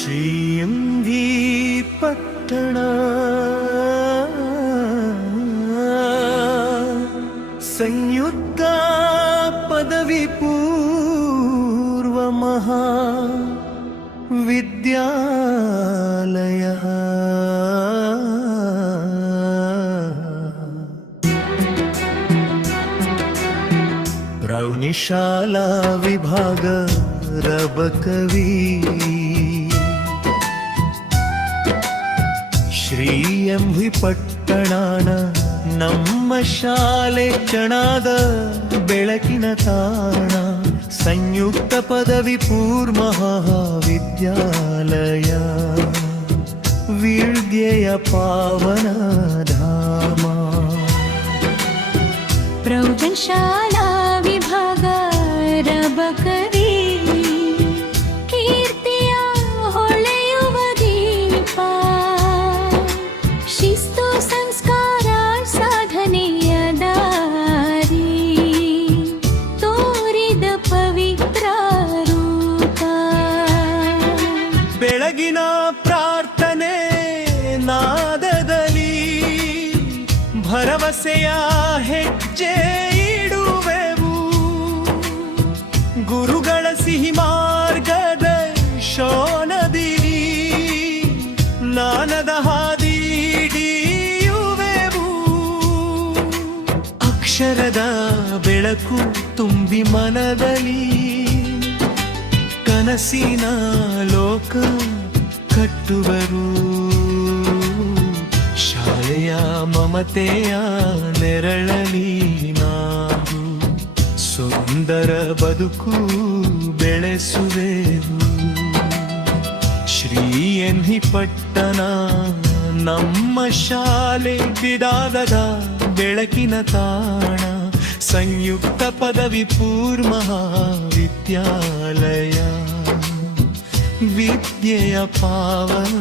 ಶ್ರೀಯಂಗಿ ಪಟ್ಟಣ ಸಂಯುಕ್ತ ಪದವಿ ಪೂರ್ವ ಮಹಾ ವಿದ್ಯಾಲಯ ಪ್ರೌಢಶಾಲಾ ವಿಭಾಗ ರಬಕವಿ ಶ್ರೀ ಎಂ ವಿ ಪಟ್ಟಣಾನ ನಮ್ಮ ಶಾಲೆ ಚಣಾದ ಬೆಳಕಿನ ತಾಣ ಸಂಯುಕ್ತ ಪದವಿ ಪೂರ್ವ ಮಹಾವಿದ್ಯಾಲಯ ವಿದ್ಯೆಯ ಪಾವನ ಧಾಮ ಪ್ರೌಢಶಾಲಾ ವಿಭಾಗ ರಬಕವಿ ಕೀರ್ತಿಯ ಹೊಳೆಯುವ ದೀಪ ಶಿಸ್ತು ಸಂಸ್ಕಾರ ಸಾಧನೆಯ ದಾರಿ ತೋರಿದ ಪವಿತ್ರ ರೂಪ ಬೆಳಗಿನ ಪ್ರಾರ್ಥನೆ ನಾದದಲ್ಲಿ ಭರವಸೆಯ ಹೆಜ್ಜೆ ಇಡುವೆವು ಗುರುಗಳ ಸಿಹಿ ಮಾರ್ಗದ ಶೋನದಿರಿ ಜ್ಞಾನದ ಹಾದಿ ಹಿಡಿಯುವೆವು ಅಕ್ಷರದ ಬೆಳಕು ತುಂಬಿ ಮನದಲ್ಲಿ ಕನಸಿನ ಲೋಕ ಕಟ್ಟುವರು ಶಾಲೆಯ ಮಮತೆಯ ನೆರಳಲಿ ನಾವು ಸುಂದರ ಬದುಕು ಬೆಳೆಸುವೆವು ಶ್ರೀ ಎನ್ ವಿ ಪಟ್ಟಣ ನಮ್ಮ ಶಾಲೆ ಬಿಡಾದದ ಬೆಳಕಿನ ತಾಣ ಸಂಯುಕ್ತ ಪದವಿ ಪೂರ್ವ ಮಹಾವಿದ್ಯಾಲಯ ವಿದ್ಯೆಯ ಪಾವನ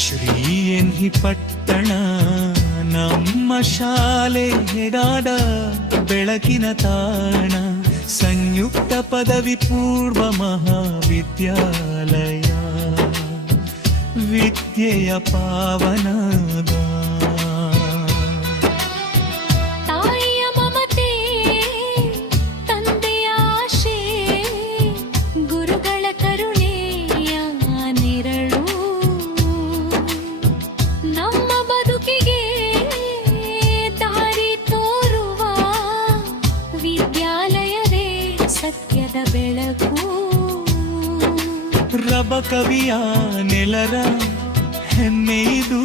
ಶ್ರೀ ಎನ್ ವಿ ಪಟ್ಟಣ ನಮ್ಮ ಶಾಲೆ ಹೆಡಾದ ಬೆಳಕಿನ ತಾಣ ಸಂಯುಕ್ತ ಪದವಿ ಪೂರ್ವ ಮಹಾವಿದ್ಯಾಲಯ ವಿದ್ಯೆಯ ಪಾವನ ಸತ್ಯದ ಬೆಳಕು ರಬಕವಿಯ ನೆಲರ ಹೆಮ್ಮೆಯಿದು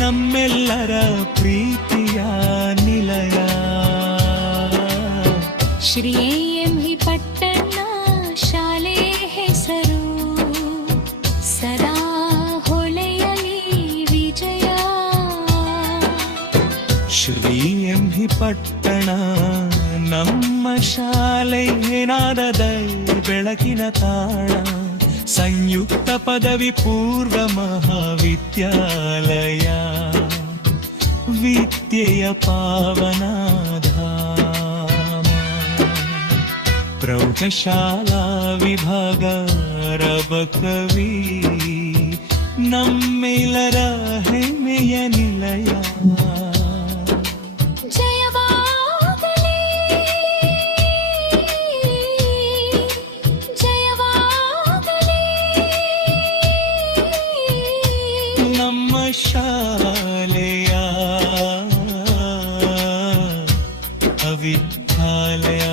ನಮ್ಮೆಲ್ಲರ ಪ್ರೀತಿಯ ನಿಲಯ ಶ್ರೀ ಎಂ ವಿ ಪಟ್ಟಣ ಶಾಲೆ ಹೆಸರು ಸದಾ ಹೊಳೆಯಲಿ ವಿಜಯ ಶ್ರೀ ಎಂ ವಿ ಪಟ್ಟಣ ನಮ್ಮ ಶಾಲೆ ಏನಾದದ ಬೆಳಕಿನ ತಾಣ ಸಂಯುಕ್ತ ಪದವಿ ಪೂರ್ವ ಮಹಾವಿದ್ಯಾಲಯ ವಿದ್ಯೆಯ ಪಾವನ ಧಾಮ ಪ್ರೌಢಶಾಲಾ ವಿಭಾಗ ರಬಕವಿ ನಮ್ಮೆಲ್ಲರ ಹೆಮ್ಮೆಯ ನಿಲಯ ನಮ್ಮ ಶಾಲೆಯ ಅವಿದ್ಯಾಲಯ